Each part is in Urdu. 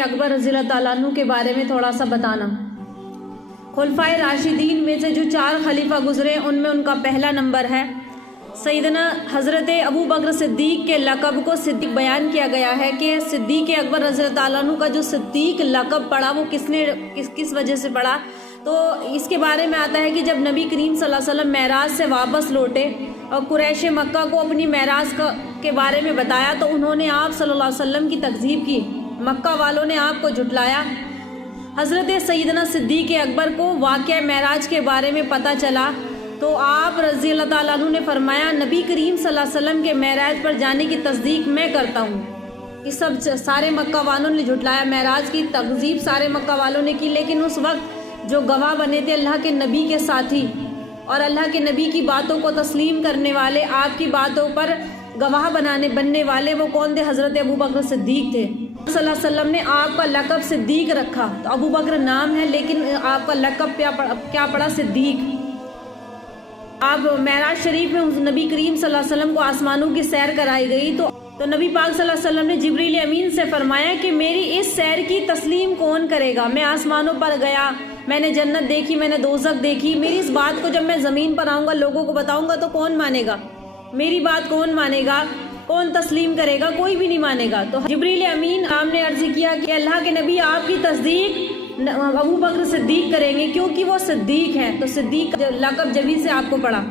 اکبر رضی اللہ تعالیٰ عنہ کے بارے میں تھوڑا سا بتانا۔ خلفائے راشدین میں سے جو 4 خلیفہ گزرے ان میں ان کا پہلا نمبر ہے سیدنا حضرت ابو بکر صدیق کے لقب کو صدیق بیان کیا گیا ہے کہ صدیق اکبر رضی اللہ تعالیٰ عنہ کا جو صدیق لقب پڑا وہ کس وجہ سے پڑا، تو اس کے بارے میں آتا ہے کہ جب نبی کریم صلی اللہ علیہ وسلم معراج سے واپس لوٹے اور قریش مکہ کو اپنی معراج کے بارے میں بتایا تو انہوں نے آپ صلی اللہ علیہ وسلم کی تکذیب کی، مکہ والوں نے آپ کو جھٹلایا۔ حضرت سیدنا صدیق اکبر کو واقعہ معراج کے بارے میں پتہ چلا تو آپ رضی اللہ تعالیٰ عنہ نے فرمایا نبی کریم صلی اللہ علیہ وسلم کے معراج پر جانے کی تصدیق میں کرتا ہوں۔ یہ سب سارے مکہ والوں نے جھٹلایا، معراج کی تکذیب سارے مکہ والوں نے کی، لیکن اس وقت جو گواہ بنے تھے اللہ کے نبی کے ساتھی اور اللہ کے نبی کی باتوں کو تسلیم کرنے والے، آپ کی باتوں پر گواہ بننے والے وہ کون تھے؟ حضرت ابو بکر صدیق تھے۔ صلی اللہ علیہ وسلم نے آپ کا لقب صدیق رکھا، تو ابو بکر نام ہے لیکن آپ کا لقب کیا پڑا؟ صدیق۔ آپ معراج شریف میں نبی کریم صلی اللہ علیہ وسلم کو آسمانوں کی سیر کرائی گئی تو نبی پاک صلی اللہ علیہ وسلم نے جبریل امین سے فرمایا کہ میری اس سیر کی تسلیم کون کرے گا؟ میں آسمانوں پر گیا، میں نے جنت دیکھی، میں نے دوزخ دیکھی، میری اس بات کو جب میں زمین پر آؤں گا لوگوں کو بتاؤں گا تو کون مانے گا؟ میری بات کون مانے گا؟ کون تسلیم کرے گا؟ کوئی بھی نہیں مانے گا۔ تو جبریل امین آپ نے عرض کیا کہ اللہ کے نبی آپ کی تصدیق ابو بکر صدیق کریں گے کیونکہ وہ صدیق ہیں، تو صدیق لقب جبھی سے آپ کو پڑا۔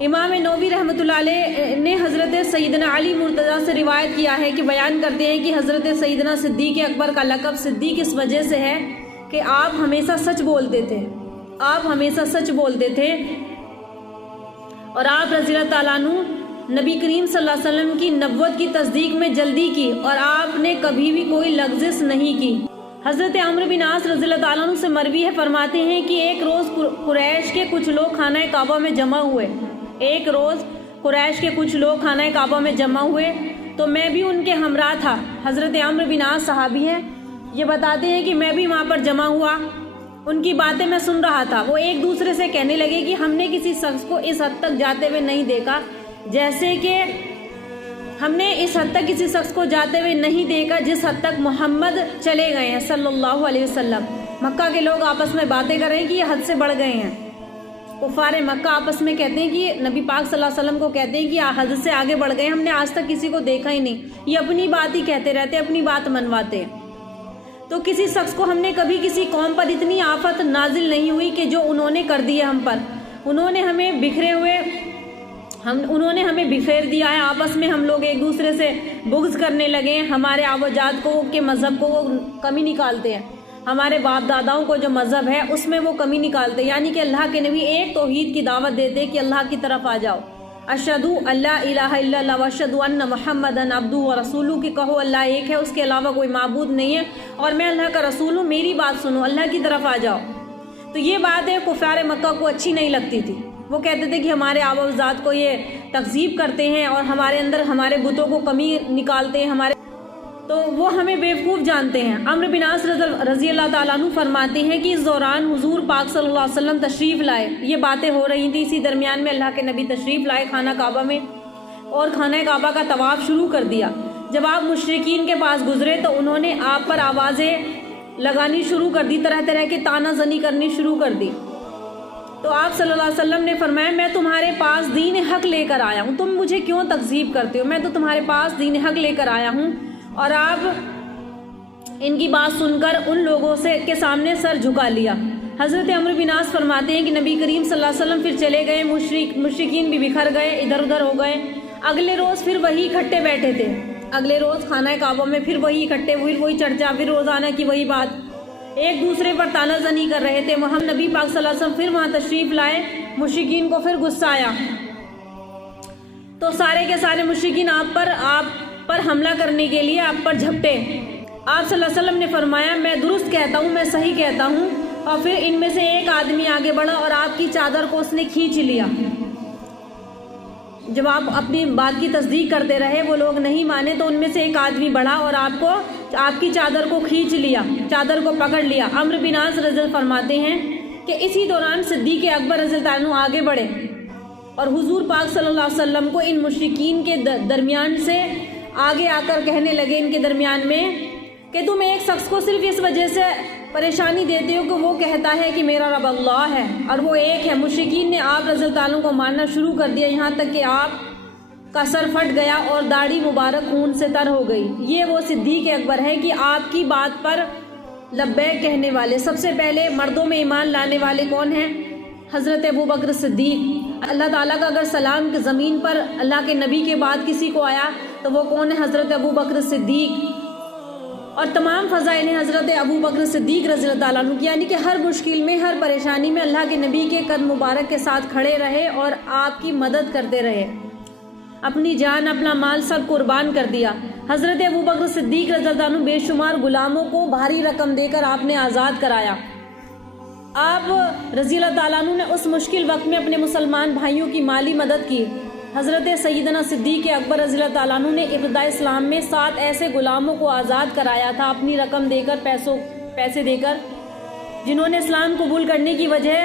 امام نووی رحمۃ اللہ علیہ نے حضرت سیدنا علی مرتضیٰ سے روایت کیا ہے کہ بیان کرتے ہیں کہ حضرت سیدنا صدیق اکبر کا لقب صدیق اس وجہ سے ہے کہ آپ ہمیشہ سچ بولتے تھے، آپ ہمیشہ سچ بولتے تھے، اور آپ رضی اللہ تعالیٰ عنہ نبی کریم صلی اللہ علیہ وسلم کی نبوت کی تصدیق میں جلدی کی اور آپ نے کبھی بھی کوئی لغزش نہیں کی۔ حضرت عمرو بن عاص رضی اللہ تعالیٰ عنہ سے مروی ہے، فرماتے ہیں کہ ایک روز قریش کے کچھ لوگ خانہ کعبہ میں جمع ہوئے، ایک روز قریش کے کچھ لوگ خانہ کعبہ میں جمع ہوئے تو میں بھی ان کے ہمراہ تھا۔ حضرت عمرو بن عاص صحابی ہیں، یہ بتاتے ہیں کہ میں بھی وہاں پر جمع ہوا، ان کی باتیں میں سن رہا تھا۔ وہ ایک دوسرے سے کہنے لگے کہ ہم نے کسی شخص کو اس حد تک جاتے ہوئے نہیں دیکھا جیسے کہ ہم نے اس حد تک کسی شخص کو جاتے ہوئے نہیں دیکھا جس حد تک محمد چلے گئے ہیں صلی اللہ علیہ وسلم۔ مکہ کے لوگ آپس میں باتیں کر رہے ہیں کہ یہ حد سے بڑھ گئے ہیں، کفار مکہ آپس میں کہتے ہیں کہ نبی پاک صلی اللہ علیہ وسلم کو کہتے ہیں کہ حد سے آگے بڑھ گئے، ہم نے آج تک کسی کو دیکھا ہی نہیں، یہ اپنی بات ہی کہتے رہتے، اپنی بات منواتے ہیں۔ تو کسی شخص کو ہم نے کبھی کسی قوم پر اتنی آفت نازل نہیں ہوئی کہ جو انہوں نے کر دی ہے ہم پر، انہوں نے ہمیں بکھیر دیا ہے، آپس میں ہم لوگ ایک دوسرے سے بغض کرنے لگے ہیں، ہمارے آباجات کو کے مذہب کو وہ کمی نکالتے ہیں، ہمارے باپ داداؤں کو جو مذہب ہے اس میں وہ کمی نکالتے ہیں، یعنی کہ اللہ کے نبی ایک توحید کی دعوت دیتے ہیں کہ اللہ کی طرف آ جاؤ، اشہدو اللہ الہ الا اللہ واشہدو ان محمدن عبدہ ورسولہ، کہ کہو اللہ ایک ہے، اس کے علاوہ کوئی معبود نہیں ہے اور میں اللہ کا رسول ہوں، میری بات سنو، اللہ کی طرف آ جاؤ۔ تو یہ باتیں کفار مکہ کو اچھی نہیں لگتی تھی، وہ کہتے تھے کہ ہمارے آبا و اجداد کو یہ تکذیب کرتے ہیں اور ہمارے اندر ہمارے بتوں کو کمی نکالتے ہیں، تو وہ ہمیں بیوقوف جانتے ہیں۔ عمرو بن عاص رضی اللہ تعالیٰ عنہ فرماتے ہیں کہ اس دوران حضور پاک صلی اللہ علیہ وسلم تشریف لائے، یہ باتیں ہو رہی تھیں، اسی درمیان میں اللہ کے نبی تشریف لائے خانہ کعبہ میں اور خانہ کعبہ کا طواف شروع کر دیا۔ جب آپ مشرکین کے پاس گزرے تو انہوں نے آپ پر آوازیں لگانی شروع کر دی، طرح طرح کی طعنہ زنی کرنی شروع کر دی، تو آپ صلی اللہ علیہ وسلم نے فرمایا میں تمہارے پاس دین حق لے کر آیا ہوں، تم مجھے کیوں تکذیب کرتے ہو؟ میں تو تمہارے پاس دین حق لے کر آیا ہوں۔ اور آپ ان کی بات سن کر ان لوگوں کے سامنے سر جھکا لیا۔ حضرت عمرو بن عاص فرماتے ہیں کہ نبی کریم صلی اللہ علیہ وسلم پھر چلے گئے، مشرکین بھی بکھر گئے، ادھر ادھر ہو گئے۔ اگلے روز پھر وہی اکٹھے بیٹھے تھے، اگلے روز خانہ کعبہ میں پھر وہی اکٹھے، پھر وہی چرچا، پھر روزانہ کی وہی بات، ایک دوسرے پر طعنہ زنی کر رہے تھے۔ محمد نبی پاک صلی اللہ علیہ وسلم پھر وہاں تشریف لائے، مشرکین کو پھر غصہ آیا تو سارے کے سارے مشرکین آپ پر حملہ کرنے کے لیے آپ پر جھپٹے۔ آپ صلی اللہ علیہ وسلم نے فرمایا میں درست کہتا ہوں، میں صحیح کہتا ہوں، اور پھر ان میں سے ایک آدمی آگے بڑھا اور آپ کی چادر کو اس نے کھینچ لیا۔ جب آپ اپنی بات کی تصدیق کرتے رہے وہ لوگ نہیں مانے تو ان میں سے ایک آدمی بڑھا اور آپ کی چادر کو کھینچ لیا، چادر کو پکڑ لیا۔ عمرو بن عاص رضی اللہ فرماتے ہیں کہ اسی دوران صدیق اکبر رضی اللہ عنہ آگے بڑھے اور حضور پاک صلی اللہ علیہ وسلم کو ان مشرکین کے درمیان سے آگے آ کر کہنے لگے، ان کے درمیان میں کہ تم ایک شخص کو صرف اس وجہ سے پریشانی دیتے ہو کہ وہ کہتا ہے کہ میرا رب اللہ ہے اور وہ ایک ہے۔ مشرکین نے آپ رضی اللہ عنہ کو ماننا شروع کر دیا، یہاں تک کہ آپ کا سر پھٹ گیا اور داڑھی مبارک خون سے تر ہو گئی۔ یہ وہ صدیق اکبر ہے کہ آپ کی بات پر لبیک کہنے والے سب سے پہلے مردوں میں ایمان لانے والے کون ہیں؟ حضرت ابو بکر صدیق۔ اللہ تعالیٰ کا اگر سلام زمین پر اللہ کے نبی کے بعد کسی کو آیا تو وہ کون ہے؟ حضرت ابو بکر صدیق۔ اور تمام فضائل حضرت ابو بکر صدیق رضی اللہ تعالیٰ عنہ کی، یعنی کہ ہر مشکل میں، ہر پریشانی میں اللہ کے نبی کے قدم مبارک کے ساتھ کھڑے رہے اور آپ کی مدد کرتے رہے، اپنی جان اپنا مال سب قربان کر دیا۔ حضرت ابو بکر صدیق رضی اللہ عنہ بے شمار غلاموں کو بھاری رقم دے کر آپ نے آزاد کرایا۔ آپ رضی اللہ تعالیٰ عنہ نے اس مشکل وقت میں اپنے مسلمان بھائیوں کی مالی مدد کی۔ حضرت سیدنا صدیق اکبر رضی اللہ تعالیٰ عنہ نے ابتداء اسلام میں 7 ایسے غلاموں کو آزاد کرایا تھا اپنی رقم دے کر، پیسے دے کر، جنہوں نے اسلام قبول کرنے کی وجہ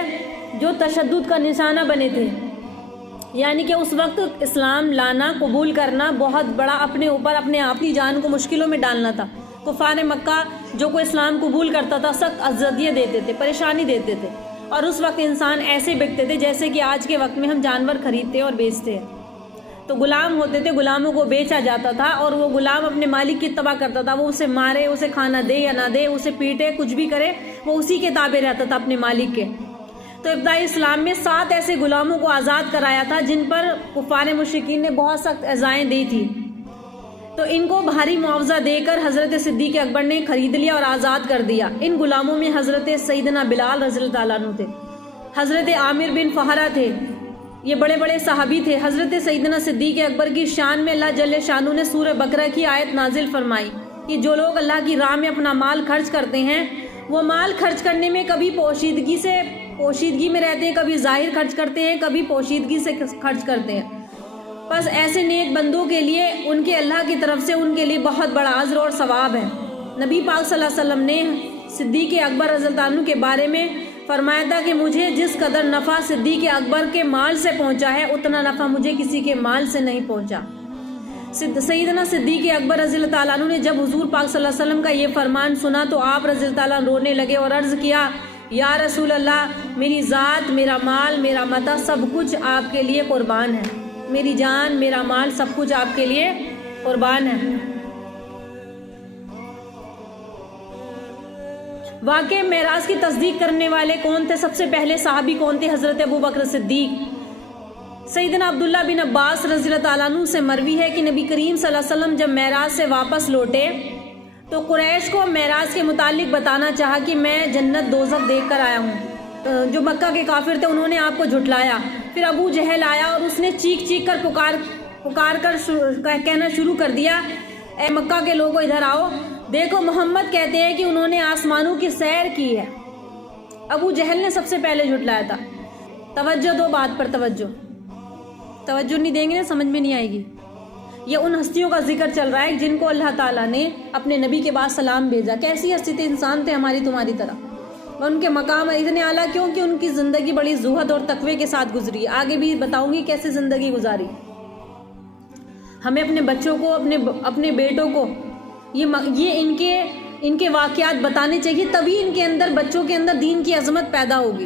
جو تشدد کا نشانہ بنے تھے، یعنی کہ اس وقت اسلام لانا، قبول کرنا بہت بڑا اپنے اوپر اپنے آپ کی جان کو مشکلوں میں ڈالنا تھا۔ کفار مکہ جو کوئی اسلام قبول کرتا تھا سخت اذیتیں دیتے تھے، پریشانی دیتے تھے، اور اس وقت انسان ایسے بکتے تھے جیسے کہ آج کے وقت میں ہم جانور خریدتے اور بیچتے ہیں۔ تو غلام ہوتے تھے، غلاموں کو بیچا جاتا تھا اور وہ غلام اپنے مالک کی اتباع کرتا تھا، وہ اسے مارے، اسے کھانا دے یا نہ دے، اسے پیٹے، کچھ بھی کرے، وہ اسی کے تابع رہتا تھا اپنے مالک کے۔ تو ابتدائی اسلام میں 7 ایسے غلاموں کو آزاد کرایا تھا جن پر کفار مشرکین نے بہت سخت ایذائیں دی تھی، تو ان کو بھاری معاوضہ دے کر حضرت صدیق اکبر نے خرید لیا اور آزاد کر دیا۔ ان غلاموں میں حضرت سیدنا بلال رضی اللہ تعالیٰ عنہ تھے، حضرت عامر بن فہرہ تھے، یہ بڑے بڑے صحابی تھے۔ حضرت سیدنا صدیق اکبر کی شان میں اللہ جل شانہ نے سورہ بقرہ کی آیت نازل فرمائی کہ جو لوگ اللہ کی راہ میں اپنا مال خرچ کرتے ہیں، وہ مال خرچ کرنے میں کبھی پوشیدگی میں رہتے ہیں، کبھی ظاہر خرچ کرتے ہیں، کبھی پوشیدگی سے خرچ کرتے ہیں۔ بس ایسے نیک بندوں کے لیے ان کے اللہ کی طرف سے ان کے لیے بہت بڑا اجر اور ثواب ہے۔ نبی پاک صلی اللہ علیہ وسلم نے صدیق اکبر رضی اللہ عنہ کے بارے میں فرمایا تھا کہ مجھے جس قدر نفع صدیق اکبر کے مال سے پہنچا ہے اتنا نفع مجھے کسی کے مال سے نہیں پہنچا۔ سیدنا صدیق اکبر رضی اللہ تعالیٰ عنہ نے جب حضور پاک صلی اللہ علیہ وسلم کا یہ فرمان سنا تو آپ رضی اللہ تعالیٰ رونے لگے اور عرض کیا، یا رسول اللہ، میری ذات، میرا مال، میرا متاع سب کچھ آپ کے لیے قربان ہے، میری جان، میرا مال سب کچھ آپ کے لیے قربان ہے۔ واقع معراج کی تصدیق کرنے والے کون تھے؟ سب سے پہلے صحابی کون تھے؟ حضرت ابو بکر صدیق۔ سیدنا عبداللہ بن عباس رضی اللہ تعالیٰ عنہ سے مروی ہے کہ نبی کریم صلی اللہ علیہ وسلم جب معراج سے واپس لوٹے تو قریش کو معراج کے متعلق بتانا چاہا کہ میں جنت دوزخ دیکھ کر آیا ہوں۔ جو مکہ کے کافر تھے انہوں نے آپ کو جھٹلایا۔ پھر ابو جہل آیا اور اس نے چیخ چیخ کر پکار کر کہنا شروع کر دیا، اے مکہ کے لوگوں ادھر آؤ، دیکھو محمد کہتے ہیں کہ انہوں نے آسمانوں کی سیر کی ہے۔ ابو جہل نے سب سے پہلے جھٹلایا تھا۔ توجہ دو بات پر، توجہ نہیں دیں گے نا سمجھ میں نہیں آئے گی۔ یہ ان ہستیوں کا ذکر چل رہا ہے جن کو اللہ تعالیٰ نے اپنے نبی کے بعد سلام بھیجا۔ کیسی ہستی تھے؟ انسان تھے ہماری تمہاری طرح، اور ان کے مقام اتنے اعلیٰ کیوں کہ ان کی زندگی بڑی زہد اور تقوی کے ساتھ گزری۔ آگے بھی بتاؤں گی کیسے زندگی گزاری۔ ہمیں اپنے بچوں کو، اپنے بیٹوں کو یہ ان کے واقعات بتانے چاہیے، تبھی ان کے اندر، بچوں کے اندر دین کی عظمت پیدا ہوگی۔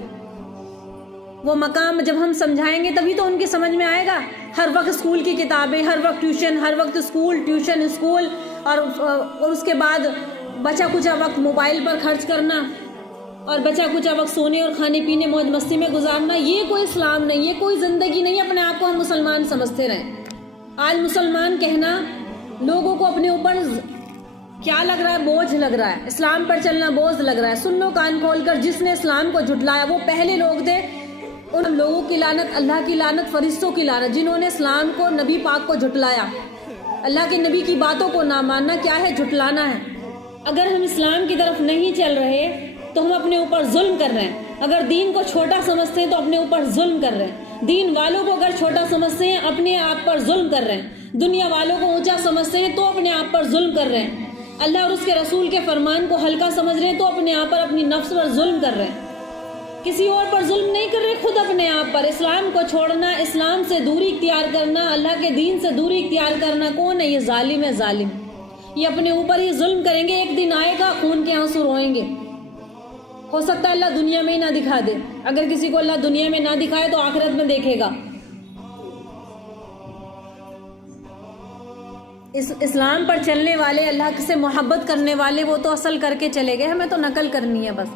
وہ مقام جب ہم سمجھائیں گے تبھی تو ان کی سمجھ میں آئے گا۔ ہر وقت اسکول کی کتابیں، ہر وقت ٹیوشن، ہر وقت ٹیوشن اسکول، اور اس کے بعد بچا کچا وقت موبائل پر خرچ کرنا اور بچا کچا وقت سونے اور کھانے پینے موج مستی میں گزارنا، یہ کوئی اسلام نہیں، یہ کوئی زندگی نہیں۔ اپنے آپ کو ہم مسلمان سمجھتے رہیں۔ آج مسلمان کہنا لوگوں کو اپنے اوپر کیا لگ رہا ہے؟ بوجھ لگ رہا ہے۔ اسلام پر چلنا بوجھ لگ رہا ہے۔ سن لو کان کھول کر، جس نے اسلام کو جھٹلایا وہ پہلے لوگ تھے، ان لوگوں کی لعنت، اللہ کی لعنت، فرشتوں کی لعنت، جنہوں نے اسلام کو، نبی پاک کو جھٹلایا۔ اللہ کے نبی کی باتوں کو نہ ماننا کیا ہے؟ جھٹلانا ہے۔ اگر ہم اسلام کی طرف نہیں چل رہے تو ہم اپنے اوپر ظلم کر رہے ہیں۔ اگر دین کو چھوٹا سمجھتے ہیں تو اپنے اوپر ظلم کر رہے ہیں۔ دین والوں کو اگر چھوٹا سمجھتے ہیں اپنے آپ پر ظلم کر رہے ہیں۔ دنیا والوں کو اونچا سمجھتے ہیں تو اپنے آپ پر ظلم کر رہے ہیں۔ اللہ اور اس کے رسول کے فرمان کو ہلکا سمجھ رہے ہیں تو اپنے آپ پر، اپنی نفس پر ظلم کر رہے ہیں۔ کسی اور پر ظلم نہیں کر رہے، خود اپنے آپ پر۔ اسلام کو چھوڑنا، اسلام سے دوری اختیار کرنا، اللہ کے دین سے دوری اختیار کرنا کون ہے؟ یہ ظالم ہے، ظالم۔ یہ اپنے اوپر ہی ظلم کریں گے، ایک دن آئے گا خون کے آنسو روئیں گے۔ ہو سکتا ہے اللہ دنیا میں ہی نہ دکھا دے، اگر کسی کو اللہ دنیا میں نہ دکھائے تو آخرت میں دیکھے گا۔ اسلام پر چلنے والے، اللہ سے محبت کرنے والے، وہ تو اصل کر کے چلے گئے، ہمیں تو نقل کرنی ہے بس۔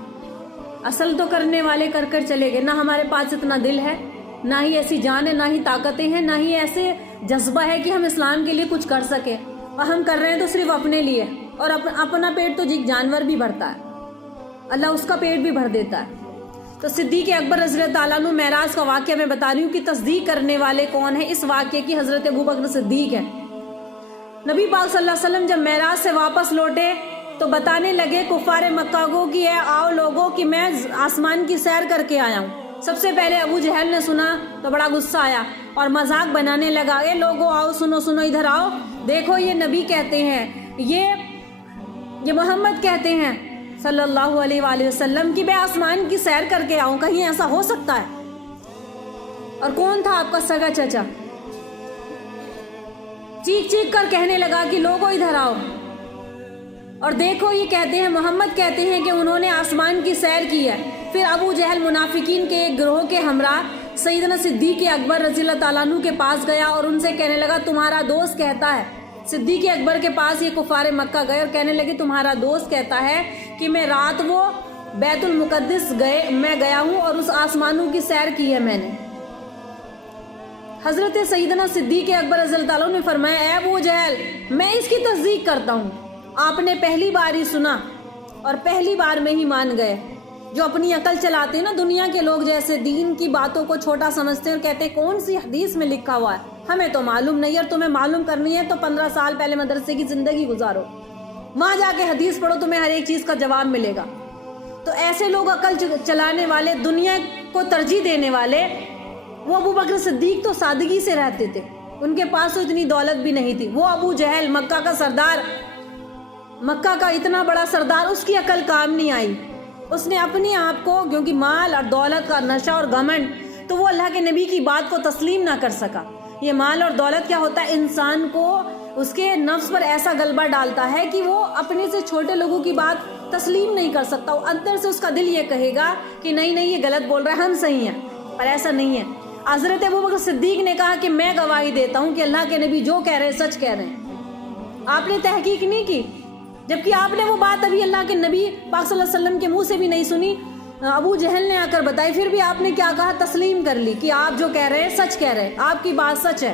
اصل تو کرنے والے کر کر چلے گئے، نہ ہمارے پاس اتنا دل ہے، نہ ہی ایسی جان ہے، نہ ہی طاقتیں ہیں، نہ ہی ایسے جذبہ ہے کہ ہم اسلام کے لیے کچھ کر سکیں، اور ہم کر رہے ہیں تو صرف اپنے لیے، اور اپنا پیٹ تو جانور بھی بھرتا ہے، اللہ اس کا پیٹ بھی بھر دیتا ہے۔ تو صدیق اکبر رضی اللہ تعالیٰ عنہ معراج کا واقعہ میں بتا رہی ہوں کہ تصدیق کرنے والے کون ہیں اس واقعے کی، حضرت ابوبکر صدیق ہے۔ نبی پاک صلی اللہ علیہ وسلم جب معراج سے واپس لوٹے تو بتانے لگے کفار مکہ کو کہ اے آؤ لوگوں کہ میں آسمان کی سیر کر کے آیا ہوں۔ سب سے پہلے ابو جہل نے سنا تو بڑا غصہ آیا اور مذاق بنانے لگا، اے لوگوں آؤ، سنو سنو، ادھر آؤ، دیکھو یہ نبی کہتے ہیں، یہ محمد کہتے ہیں صلی اللہ علیہ وآلہ وسلم کہ میں آسمان کی سیر کر کے آؤں، کہیں ایسا ہو سکتا ہے؟ اور کون تھا آپ کا سگا چچا؟ چیخ چیخ کر کہنے لگا کہ لوگوں ادھر آؤ، اور دیکھو یہ کہتے ہیں، محمد کہتے ہیں کہ انہوں نے آسمان کی سیر کی ہے۔ پھر ابو جہل منافقین کے ایک گروہ کے ہمراہ سیدنا صدیق اکبر رضی اللہ تعالیٰ عنہ کے پاس گیا اور ان سے کہنے لگا تمہارا دوست کہتا ہے، صدیق اکبر کے پاس یہ کفار مکہ گئے اور کہنے لگے تمہارا دوست کہتا ہے کہ میں رات وہ بیت المقدس میں گیا ہوں اور اس آسمانوں کی سیر کی ہے میں نے۔ حضرت سیدنا صدیق اکبر رضی اللہ تعالیٰ نے فرمایا، اے ابو جہل، میں اس کی تصدیق کرتا ہوں، آپ نے پہلی بار ہی سنا اور پہلی بار میں ہی مان گئے۔ جو اپنی عقل چلاتے ہیں نا دنیا کے لوگ، جیسے دین کی باتوں کو چھوٹا سمجھتے ہیں اور کہتے ہیں کون سی حدیث میں لکھا ہوا ہے، ہمیں تو معلوم نہیں، اور تمہیں معلوم کرنی ہے تو 15 سال پہلے مدرسے کی زندگی گزارو، وہاں جا کے حدیث پڑھو، تمہیں ہر ایک چیز کا جواب ملے گا۔ تو ایسے لوگ عقل چلانے والے، دنیا کو ترجیح دینے والے، وہ ابوبکر صدیق تو سادگی سے رہتے تھے، ان کے پاس تو اتنی دولت بھی نہیں تھی۔ وہ ابو جہل مکہ کا سردار، مکہ کا اتنا بڑا سردار، اس کی عقل کام نہیں آئی، اس نے اپنی آپ کو، کیونکہ مال اور دولت کا نشہ اور گھمنڈ، تو وہ اللہ کے نبی کی بات کو تسلیم نہ کر سکا۔ یہ مال اور دولت کیا ہوتا ہے، انسان کو اس کے نفس پر ایسا غلبہ ڈالتا ہے کہ وہ اپنے سے چھوٹے لوگوں کی بات تسلیم نہیں کر سکتا، وہ اندر سے اس کا دل یہ کہے گا کہ نہیں نہیں یہ غلط بول رہا ہے، ہم صحیح ہیں، پر ایسا نہیں ہے۔ حضرت ابوبکر صدیق نے کہا کہ میں گواہی دیتا ہوں کہ اللہ کے نبی جو کہہ رہے ہیں سچ کہہ رہے ہیں۔ آپ نے تحقیق نہیں کی، جبکہ آپ نے وہ بات ابھی اللہ کے نبی پاک صلی اللہ علیہ وسلم کے منہ سے بھی نہیں سنی، ابو جہل نے آ کر بتائی، پھر بھی آپ نے کیا کہا، تسلیم کر لی کہ آپ جو کہہ رہے ہیں سچ کہہ رہے ہیں، آپ کی بات سچ ہے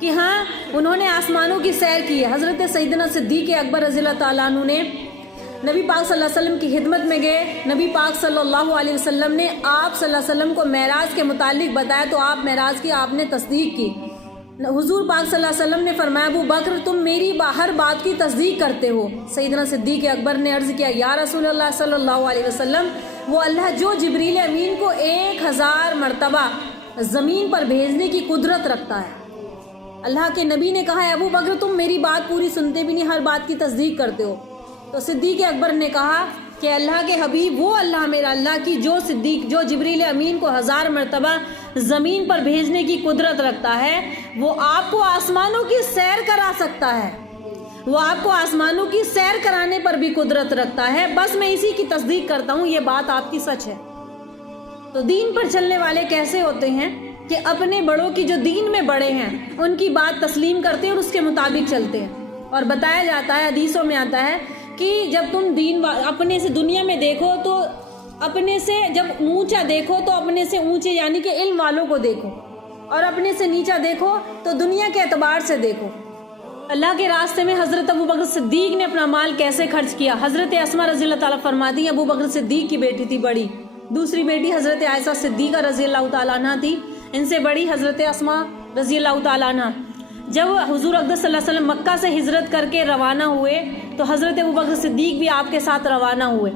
کہ ہاں انہوں نے آسمانوں کی سیر کی ہے۔ حضرت سیدنا صدیق اکبر رضی اللہ تعالیٰ عنہ نے نبی پاک صلی اللہ علیہ وسلم کی خدمت میں گئے، نبی پاک صلی اللہ علیہ وسلم نے آپ صلی اللہ علیہ وسلم کو معراج کے متعلق بتایا تو آپ معراج کی آپ نے تصدیق کی۔ حضور پاک صلی اللہ علیہ وسلم نے فرمایا، ابو بکر تم میری ہر بات کی تصدیق کرتے ہو۔ سیدنا صدیق اکبر نے عرض کیا، یا رسول اللہ صلی اللہ علیہ وسلم، وہ اللہ جو جبریل امین کو 1000 مرتبہ زمین پر بھیجنے کی قدرت رکھتا ہے۔ اللہ کے نبی نے کہا، ابو بکر تم میری بات پوری سنتے بھی نہیں، ہر بات کی تصدیق کرتے ہو۔ تو صدیق اکبر نے کہا کہ اللہ کے حبیب، وہ اللہ میرا اللہ کی جو جبریل امین کو 1000 مرتبہ زمین پر بھیجنے کی قدرت رکھتا ہے، وہ آپ کو آسمانوں کی سیر کرا سکتا ہے، وہ آپ کو آسمانوں کی سیر کرانے پر بھی قدرت رکھتا ہے، بس میں اسی کی تصدیق کرتا ہوں، یہ بات آپ کی سچ ہے۔ تو دین پر چلنے والے کیسے ہوتے ہیں کہ اپنے بڑوں کی، جو دین میں بڑے ہیں، ان کی بات تسلیم کرتے ہیں اور اس کے مطابق چلتے ہیں۔ اور بتایا جاتا ہے، حدیثوں میں آتا ہے کہ جب تم دین اپنے سے دنیا میں دیکھو تو اپنے سے، جب اونچا دیکھو تو اپنے سے اونچے یعنی کہ علم والوں کو دیکھو، اور اپنے سے نیچا دیکھو تو دنیا کے اعتبار سے دیکھو۔ اللہ کے راستے میں حضرت ابوبکر صدیق نے اپنا مال کیسے خرچ کیا۔ حضرت اسماء رضی اللہ تعالیٰ فرماتی ہیں، ابوبکر صدیق کی بیٹی تھی بڑی، دوسری بیٹی حضرت عائشہ صدیقہ رضی اللہ تعالیٰ عنہ تھی، ان سے بڑی حضرت اسماء رضی اللہ تعالیٰ عنہ۔ جب حضور اقدس صلی اللہ علیہ وسلم مکہ سے ہجرت کر کے روانہ ہوئے تو حضرت ابوبکر صدیق بھی آپ کے ساتھ روانہ ہوئے۔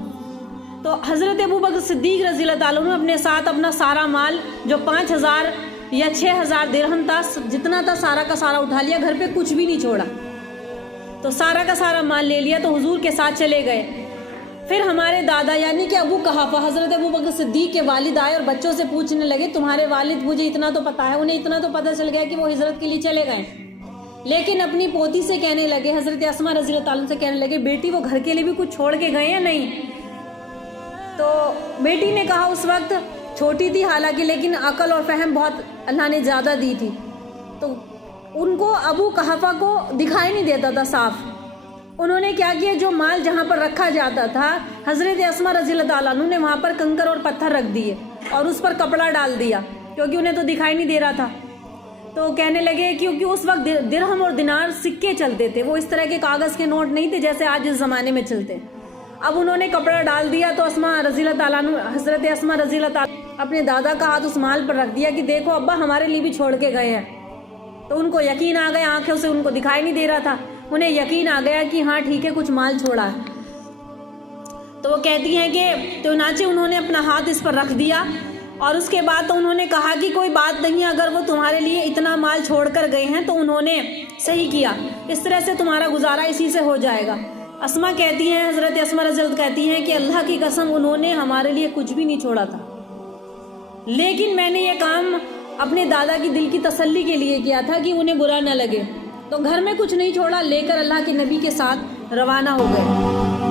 تو حضرت ابوبکر صدیق رضی اللہ تعالیٰ عنہ اپنے ساتھ اپنا سارا مال جو 5000 یا 6000 درہم تھا، جتنا تھا سارا کا سارا اٹھا لیا، گھر پہ کچھ بھی نہیں چھوڑا، تو سارا کا سارا مال لے لیا تو حضور کے ساتھ چلے گئے۔ پھر ہمارے دادا یعنی کہ ابو قحافہ حضرت ابوبکر صدیق کے والد آئے اور بچوں سے پوچھنے لگے، تمہارے والد، مجھے اتنا تو پتا ہے، انہیں اتنا تو پتہ چل گیا کہ وہ ہجرت کے لیے چلے گئے، لیکن اپنی پوتی سے کہنے لگے، حضرت اسما رضی اللہ تعالیٰ سے کہنے لگے، بیٹی وہ گھر کے لیے بھی کچھ چھوڑ کے گئے یا نہیں؟ تو بیٹی نے کہا، اس وقت چھوٹی تھی حالانکہ، لیکن عقل اور فہم بہت اللہ نے زیادہ دی تھی، تو ان کو ابو قحافہ کو دکھائی نہیں دیتا تھا صاف۔ انہوں نے کیا کیا، جو مال جہاں پر رکھا جاتا تھا، حضرت اسما رضی اللہ تعالیٰ عنہ نے وہاں پر کنکر اور پتھر رکھ دیے اور اس پر کپڑا ڈال دیا، کیونکہ انہیں تو دکھائی نہیں دے رہا تھا۔ تو کہنے لگے، کیونکہ اس وقت درہم اور دینار سکے چلتے تھے، وہ اس طرح کے کاغذ کے نوٹ نہیں تھے جیسے آج اس زمانے میں چلتے۔ اب انہوں نے کپڑا ڈال دیا تو اسما رضی اللہ تعالیٰ عنہ، حضرت اسما رضی اللہ تعالیٰ اپنے دادا کا ہاتھ اس مال پر رکھ دیا کہ دیکھو ابا ہمارے لیے بھی چھوڑ کے گئے ہیں۔ تو ان کو یقین آ گیا، آنکھوں سے ان کو دکھائی نہیں دے رہا تھا، انہیں یقین آ گیا کہ ہاں ٹھیک ہے، کچھ مال چھوڑا ہے۔ تو وہ کہتی ہیں کہ چنانچہ انہوں نے اپنا ہاتھ اس پر رکھ دیا، اور اس کے بعد تو انہوں نے کہا کہ کوئی بات نہیں، اگر وہ تمہارے لیے اتنا مال چھوڑ کر گئے ہیں تو انہوں نے صحیح کیا، اس طرح سے تمہارا گزارا اسی سے ہو جائے گا۔ اسما کہتی ہیں، حضرت اسما رضی اللہ کہتی ہیں کہ اللہ کی قسم انہوں نے ہمارے لیے کچھ بھی نہیں چھوڑا تھا، لیکن میں نے یہ کام اپنے دادا کی دل کی تسلی کے لیے کیا تھا کہ انہیں برا نہ لگے، تو گھر میں کچھ نہیں چھوڑا، لے کر اللہ کے نبی کے ساتھ روانہ ہو گئے۔